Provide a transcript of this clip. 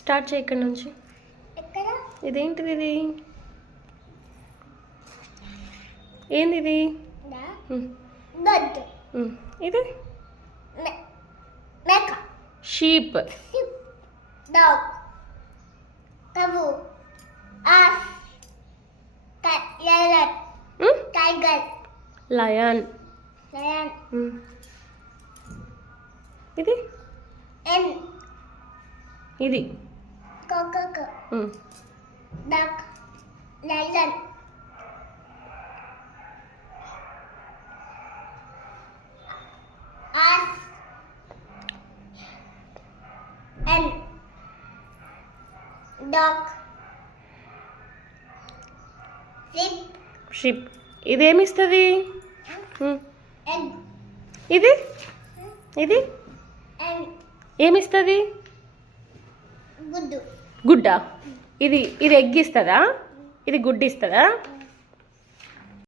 స్టార్ట్ చేయి ఇక్కడ నుంచి. ఇదేంటిది? ఇది ఏంది? ఇది ఇది షీప్, లయన్, ఇది ఇది duck, lion, ass, and dog, sheep, sheep. ఇదేమిస్తుంది? egg, ఇది ఇది and ఏమిస్తుంది? good. గుడ్డా? ఇది ఎగ్ ఇస్తుందా? ఇది గుడ్డు ఇస్తుందా?